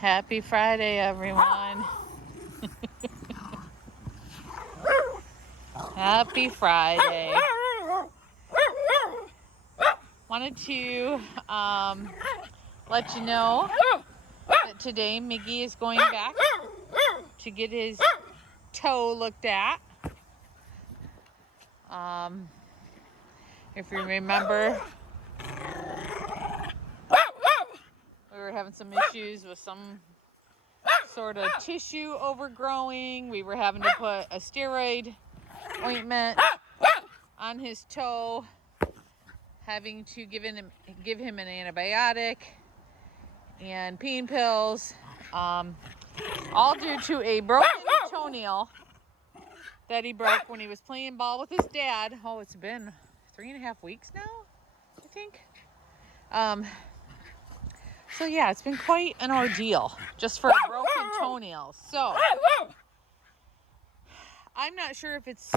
Happy Friday, everyone. Happy Friday. Wanted to let you know that today Miggy is going back to get his toe looked at. If you remember, we were having some issues with some sort of tissue overgrowing. We were having to put a steroid ointment on his toe, having to give him an antibiotic and pain pills, all due to a broken toenail that he broke when he was playing ball with his dad. Oh, it's been 3.5 weeks now, I think. So yeah, it's been quite an ordeal just for a broken toenail. So I'm not sure if it's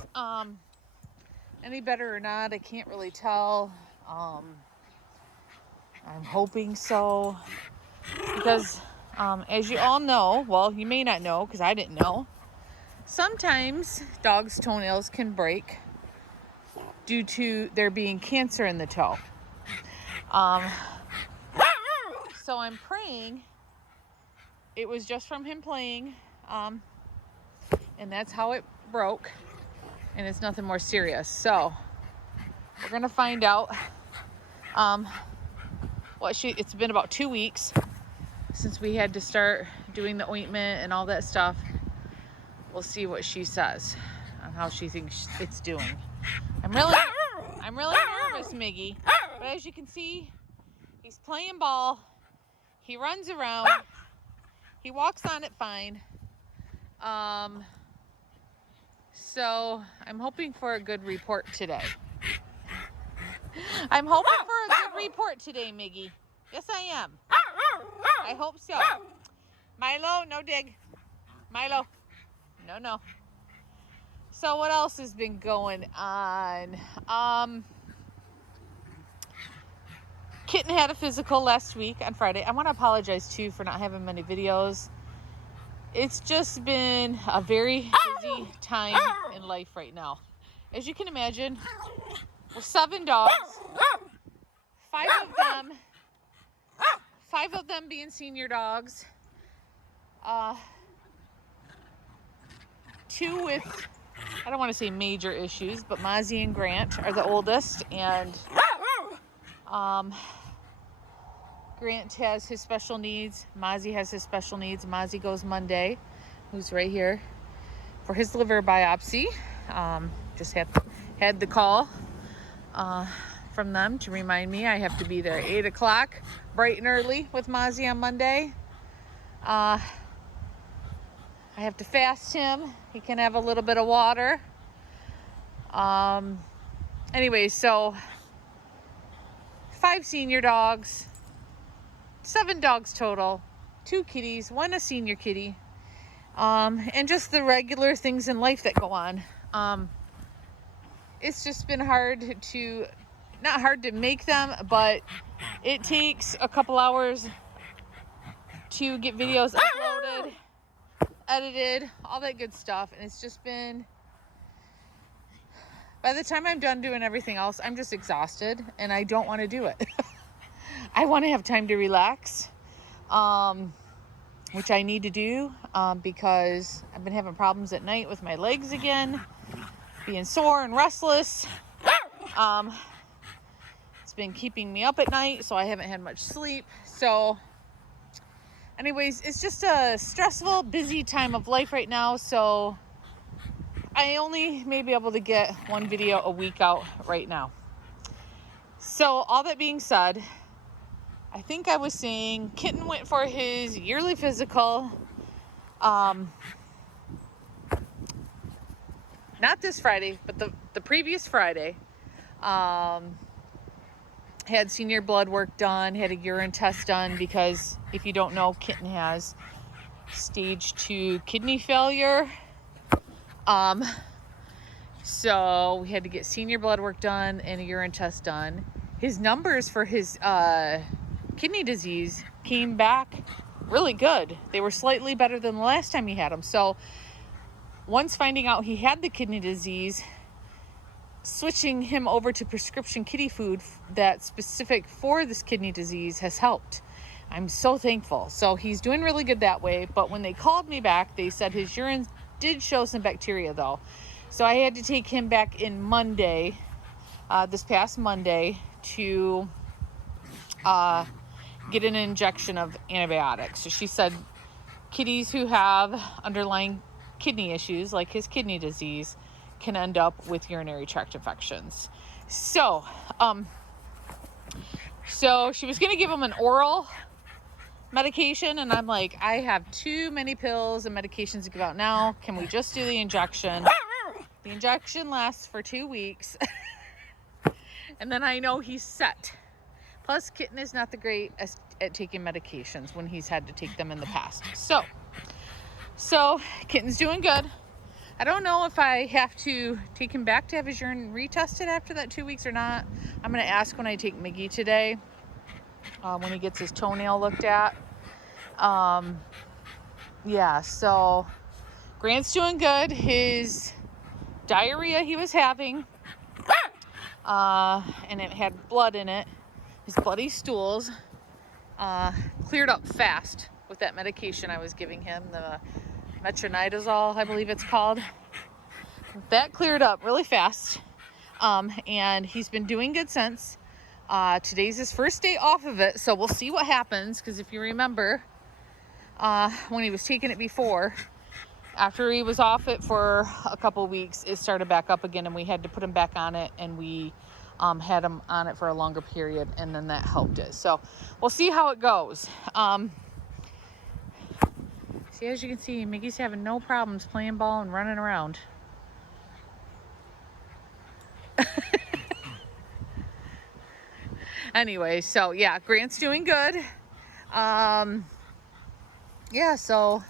any better or not. I can't really tell. I'm hoping so, because as you all know, well, you may not know because I didn't know, sometimes dogs' toenails can break due to there being cancer in the toe. So I'm praying it was just from him playing, and that's how it broke, and it's nothing more serious. So we're gonna find out. It's been about 2 weeks since we had to start doing the ointment and all that stuff. We'll see what she says on how she thinks it's doing. I'm really nervous, Miggy. But as you can see, he's playing ball. He runs around. He walks on it fine. So I'm hoping for a good report today. I'm hoping for a good report today, Miggy. Yes, I am. I hope so. Milo, no dig. Milo, no. So what else has been going on? Kitten had a physical last week on Friday. I want to apologize too for not having many videos. It's just been a very busy time in life right now. As you can imagine, we're 7 dogs, 5 of them being senior dogs, 2 with, I don't want to say major issues, but Mozzie and Grant are the oldest, and Grant has his special needs. Mozzie has his special needs. Mozzie goes Monday, who's right here, for his liver biopsy. Just had the call from them to remind me I have to be there at 8 o'clock, bright and early, with Mozzie on Monday. I have to fast him. He can have a little bit of water. Anyway, so 5 senior dogs, 7 dogs total, 2 kitties, 1 a senior kitty, and just the regular things in life that go on. It's just been not hard to make them, but it takes a couple hours to get videos uploaded, edited, all that good stuff. And it's just been, by the time I'm done doing everything else, I'm just exhausted and I don't want to do it. I want to have time to relax, which I need to do, because I've been having problems at night with my legs again, being sore and restless. It's been keeping me up at night, so I haven't had much sleep. So anyways, it's just a stressful, busy time of life right now. So I only may be able to get 1 video a week out right now. So all that being said, I think I was saying Kitten went for his yearly physical. Not this Friday, but the previous Friday. Had senior blood work done, had a urine test done, because if you don't know, Kitten has stage 2 kidney failure. So we had to get senior blood work done and a urine test done. His numbers for his kidney disease came back really good. They were slightly better than the last time he had them. So once finding out he had the kidney disease, switching him over to prescription kitty food that's specific for this kidney disease has helped. I'm so thankful. So he's doing really good that way. But when they called me back, they said his urine did show some bacteria though. So I had to take him back in Monday, this past Monday, to get an injection of antibiotics. So she said kitties who have underlying kidney issues like his kidney disease can end up with urinary tract infections. So she was going to give him an oral medication, and I'm like, I have too many pills and medications to give out now. Can we just do the injection? The injection lasts for 2 weeks. And then I know he's set. Plus, Kitten is not the great at taking medications when he's had to take them in the past. So Kitten's doing good. I don't know if I have to take him back to have his urine retested after that 2 weeks or not. I'm going to ask when I take Miggy today, when he gets his toenail looked at. Yeah, so Grant's doing good. His diarrhea he was having, and it had blood in it. His bloody stools cleared up fast with that medication I was giving him, the metronidazole, I believe it's called. That cleared up really fast, and he's been doing good since. Today's his first day off of it, so we'll see what happens, because if you remember, when he was taking it before, after he was off it for a couple weeks, it started back up again, and we had to put him back on it, and we had him on it for a longer period, and then that helped it. So we'll see how it goes. See, as you can see, Miggy's having no problems playing ball and running around. Anyway, so yeah, Grant's doing good. Yeah, so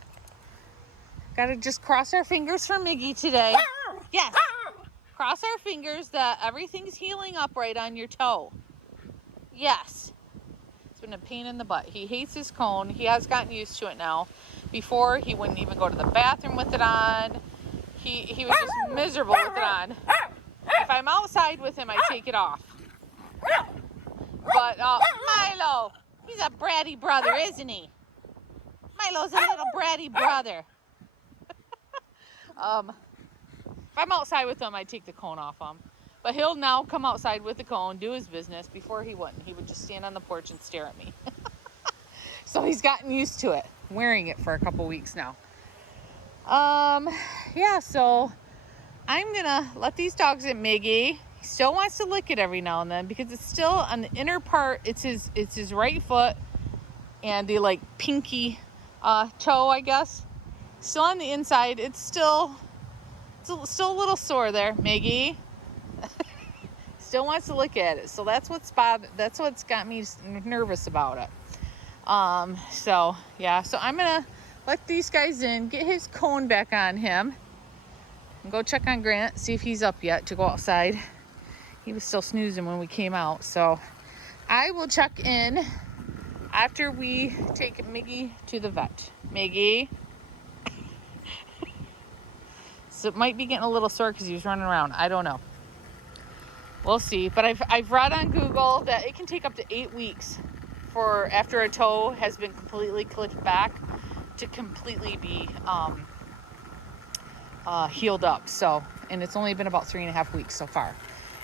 gotta just cross our fingers for Miggy today. Yes, cross our fingers that everything's healing up right on your toe. Yes, it's been a pain in the butt. He hates his cone. He has gotten used to it now. Before, he wouldn't even go to the bathroom with it on. He was just miserable with it on. If I'm outside with him, I take it off. But Milo, he's a bratty brother, isn't he? Milo's a little bratty brother. If I'm outside with him, I take the cone off him. But he'll now come outside with the cone, do his business. Before he wouldn't. He would just stand on the porch and stare at me. So he's gotten used to it, wearing it for a couple weeks now. Yeah, so I'm gonna let these dogs at Miggy. He still wants to lick it every now and then because it's still on the inner part. It's his right foot and the like pinky toe, I guess. Still on the inside. It's still a little sore there, Miggy. Still wants to lick at it. So that's what's got me nervous about it. So yeah, so I'm gonna let these guys in, get his cone back on him, and go check on Grant, see if he's up yet to go outside. He was still snoozing when we came out, so I will check in after we take Miggy to the vet. Miggy. So it might be getting a little sore because he was running around. I don't know. We'll see. But I've read on Google that it can take up to 8 weeks for after a toe has been completely clipped back to completely be healed up. So, and it's only been about 3.5 weeks so far.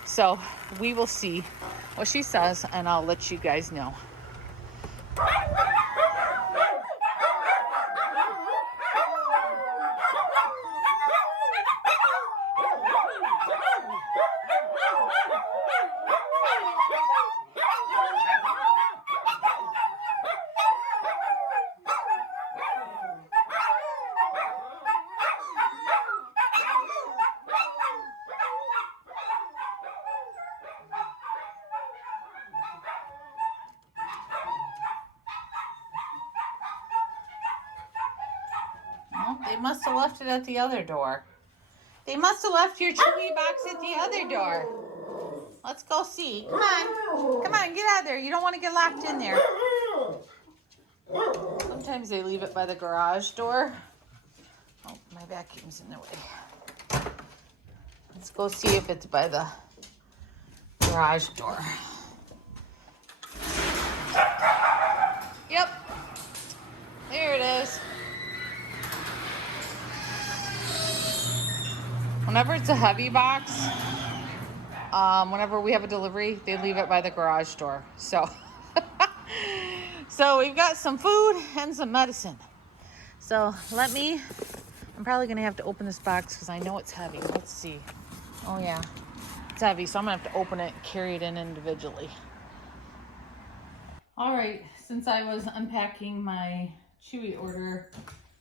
So we will see what she says, and I'll let you guys know. They must have left it at the other door. They must have left your chewy box at the other door. Let's go see. Come on. Come on, get out of there. You don't want to get locked in there. Sometimes sometimes they leave it by the garage door. Oh, my vacuum's in the way. Let's go see if it's by the garage door. Yep. There it is. Whenever it's a heavy box, whenever we have a delivery, they leave it by the garage door. So, so we've got some food and some medicine. So I'm probably gonna have to open this box because I know it's heavy. Let's see. Oh yeah, it's heavy, so I'm gonna have to open it and carry it in individually. All right, since I was unpacking my Chewy order,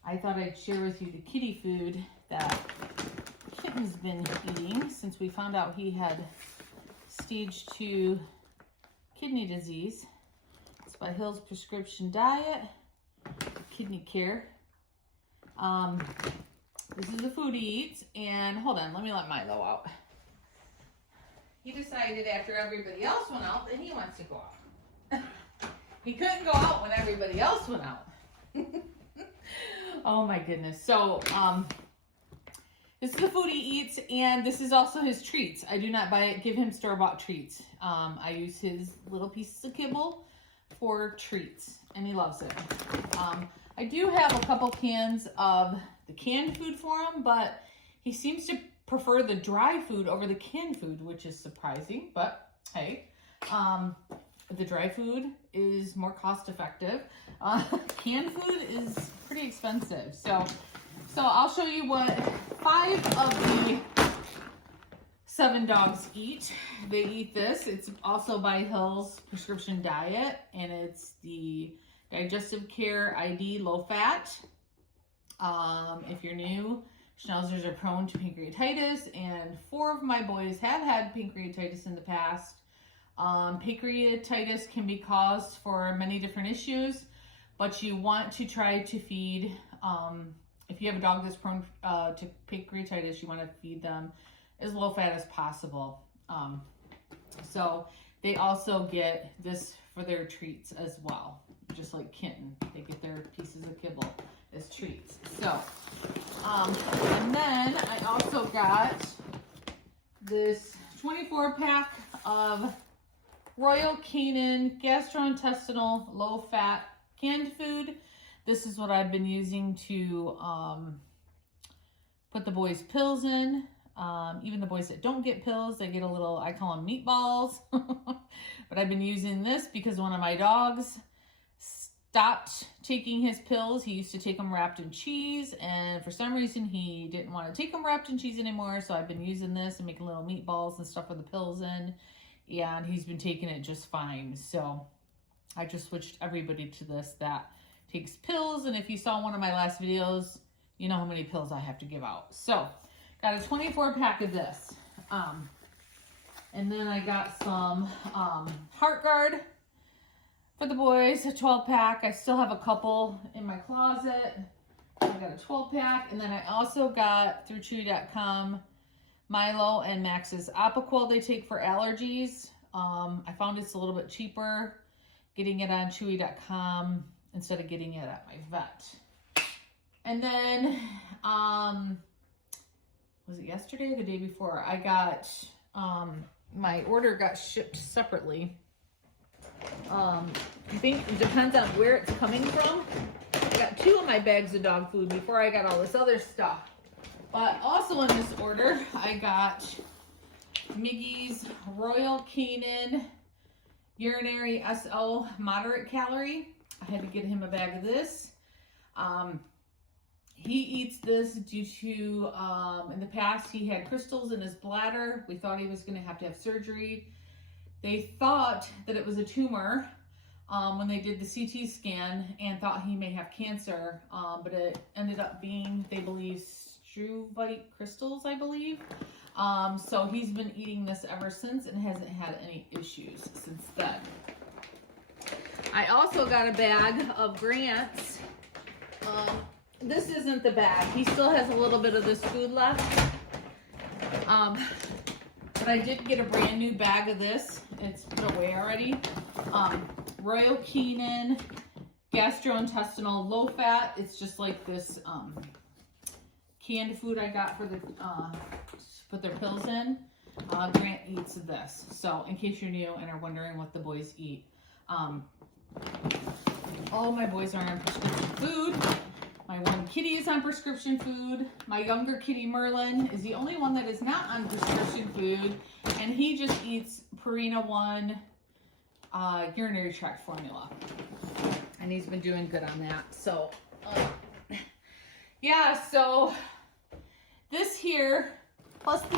I thought I'd share with you the kitty food that Kitten's been eating since we found out he had stage 2 kidney disease. It's by Hill's Prescription Diet, Kidney Care. This is the food he eats, and hold on, let me let Milo out. He decided after everybody else went out that he wants to go out. He couldn't go out when everybody else went out. Oh my goodness. So, this is the food he eats, and this is also his treats. I do not give him store-bought treats. I use his little pieces of kibble for treats, and he loves it. I do have a couple cans of the canned food for him, but he seems to prefer the dry food over the canned food, which is surprising, but hey, the dry food is more cost-effective. Canned food is pretty expensive, so I'll show you what 5 of the 7 dogs eat. They eat this. It's also by Hill's Prescription Diet, and it's the Digestive Care ID Low Fat. If you're new, Schnauzers are prone to pancreatitis, and 4 of my boys have had pancreatitis in the past. Pancreatitis can be caused for many different issues, but you want to try to feed, if you have a dog that's prone to pancreatitis, you want to feed them as low fat as possible. So they also get this for their treats as well, just like Kitten. They get their pieces of kibble as treats. So, and then I also got this 24-pack of Royal Canin gastrointestinal low-fat canned food. This is what I've been using to put the boys' pills in. Even the boys that don't get pills, they get a little, I call them meatballs. But I've been using this because one of my dogs stopped taking his pills. He used to take them wrapped in cheese, and for some reason he didn't want to take them wrapped in cheese anymore. So I've been using this and making little meatballs and stuff with the pills in, and he's been taking it just fine. So I just switched everybody to this that takes pills, and if you saw one of my last videos, you know how many pills I have to give out. So got a 24-pack of this, and then I got some Heart Guard for the boys, a 12-pack. I still have a couple in my closet. I got a 12-pack, and then I also got, through Chewy.com, Milo and Max's Apoquel they take for allergies. I found it's a little bit cheaper getting it on Chewy.com instead of getting it at my vet. And then, was it yesterday or the day before? I got, my order got shipped separately. I think it depends on where it's coming from. I got 2 of my bags of dog food before I got all this other stuff. But also in this order, I got Miggy's Royal Canin Urinary SO Moderate Calorie. I had to get him a bag of this. He eats this due to, in the past, he had crystals in his bladder. We thought he was going to have surgery. They thought that it was a tumor when they did the CT scan and thought he may have cancer, but it ended up being, they believe, struvite crystals, I believe. So he's been eating this ever since and hasn't had any issues since then. I also got a bag of Grant's. This isn't the bag. He still has a little bit of this food left. But I did get a brand new bag of this. It's put away already. Royal Canin gastrointestinal low fat. It's just like this canned food I got for the put their pills in. Grant eats this. So in case you're new and are wondering what the boys eat, all my boys are on prescription food. My one kitty is on prescription food. My younger kitty, Merlin, is the only one that is not on prescription food. And he just eats Purina One urinary tract formula. And he's been doing good on that. So, yeah, so this here, plus the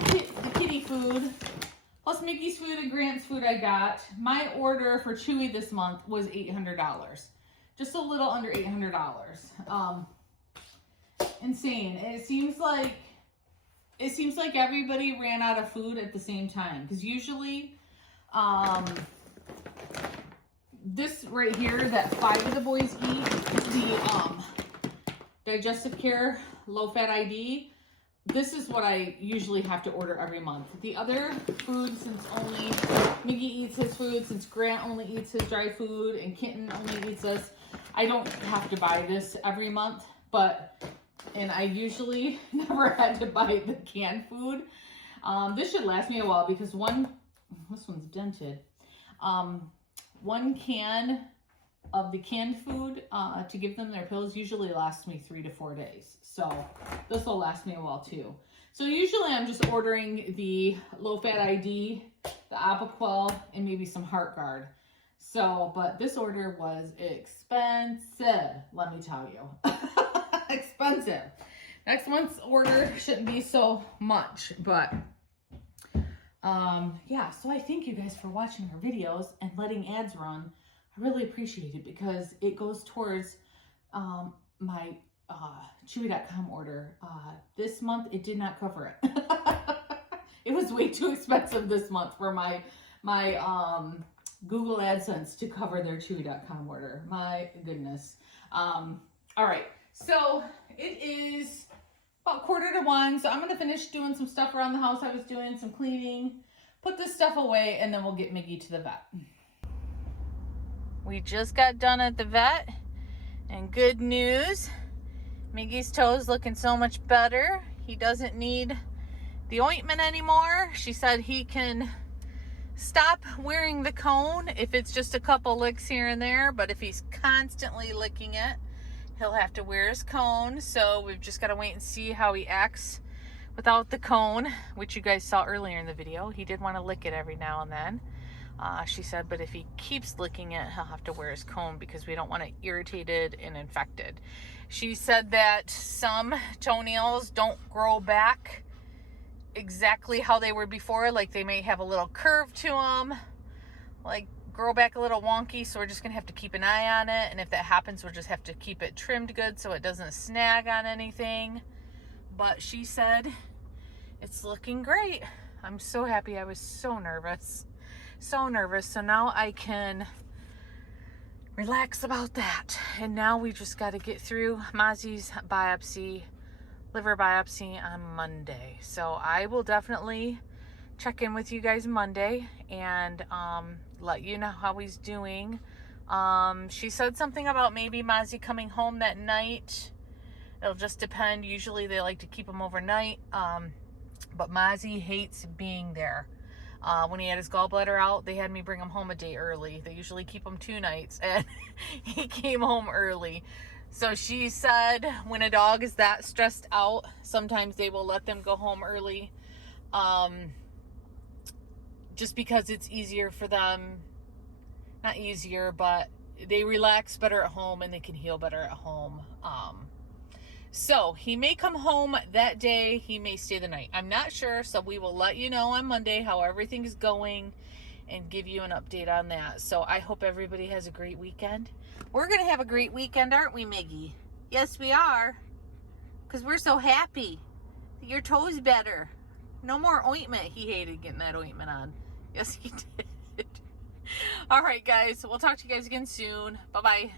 kitty food, plus Miggy's food and Grant's food I got, my order for Chewy this month was $800. Just a little under $800. Insane. It seems like everybody ran out of food at the same time, because usually this right here that 5 of the boys eat, the digestive care low fat ID, this is what I usually have to order every month. The other food, since only Miggy eats his food, since Grant only eats his dry food and Kitten only eats this, I don't have to buy this every month, and I usually never had to buy the canned food. This should last me a while, because this one's dented. One can of the canned food to give them their pills usually lasts me 3 to 4 days. So this will last me a while too. So usually I'm just ordering the low fat ID, the Apoquel, and maybe some Heart Guard. So, but this order was expensive, let me tell you. Expensive. Next month's order shouldn't be so much, but yeah, so I thank you guys for watching our videos and letting ads run. I really appreciate it, because it goes towards my Chewy.com order. This month it did not cover it. It was way too expensive this month for my Google AdSense to cover their Chewy.com order. My goodness. All right, so it is about 1:45, so I'm going to finish doing some stuff around the house. I was doing some cleaning, put this stuff away, and then we'll get Miggy to the vet. We just got done at the vet, and good news, Miggy's toe's looking so much better. He doesn't need the ointment anymore. She said he can stop wearing the cone if it's just a couple licks here and there, but if he's constantly licking it, he'll have to wear his cone. So we've just got to wait and see how he acts without the cone, which you guys saw earlier in the video. He did want to lick it every now and then. She said, but if he keeps licking it, he'll have to wear his cone, because we don't want it irritated and infected. She said that some toenails don't grow back exactly how they were before. Like, they may have a little curve to them, like grow back a little wonky, so we're just gonna have to keep an eye on it, and if that happens, we'll just have to keep it trimmed good so it doesn't snag on anything. But she said it's looking great. I'm so happy. I was so nervous, so now I can relax about that. And now we just got to get through Mozzie's biopsy, liver biopsy, on Monday. So I will definitely check in with you guys Monday and let you know how he's doing. She said something about maybe Mozzie coming home that night. It'll just depend. Usually they like to keep him overnight, but Mozzie hates being there. When he had his gallbladder out, they had me bring him home a day early. They usually keep him 2 nights, and he came home early. So she said when a dog is that stressed out, sometimes they will let them go home early, just because it's easier for them. Not easier, but they relax better at home and they can heal better at home. So he may come home that day. He may stay the night. I'm not sure. So we will let you know on Monday how everything is going and give you an update on that. So I hope everybody has a great weekend. We're going to have a great weekend, aren't we, Miggy? Yes, we are. Because we're so happy. Your toe's better. No more ointment. He hated getting that ointment on. Yes, he did. All right, guys. We'll talk to you guys again soon. Bye-bye.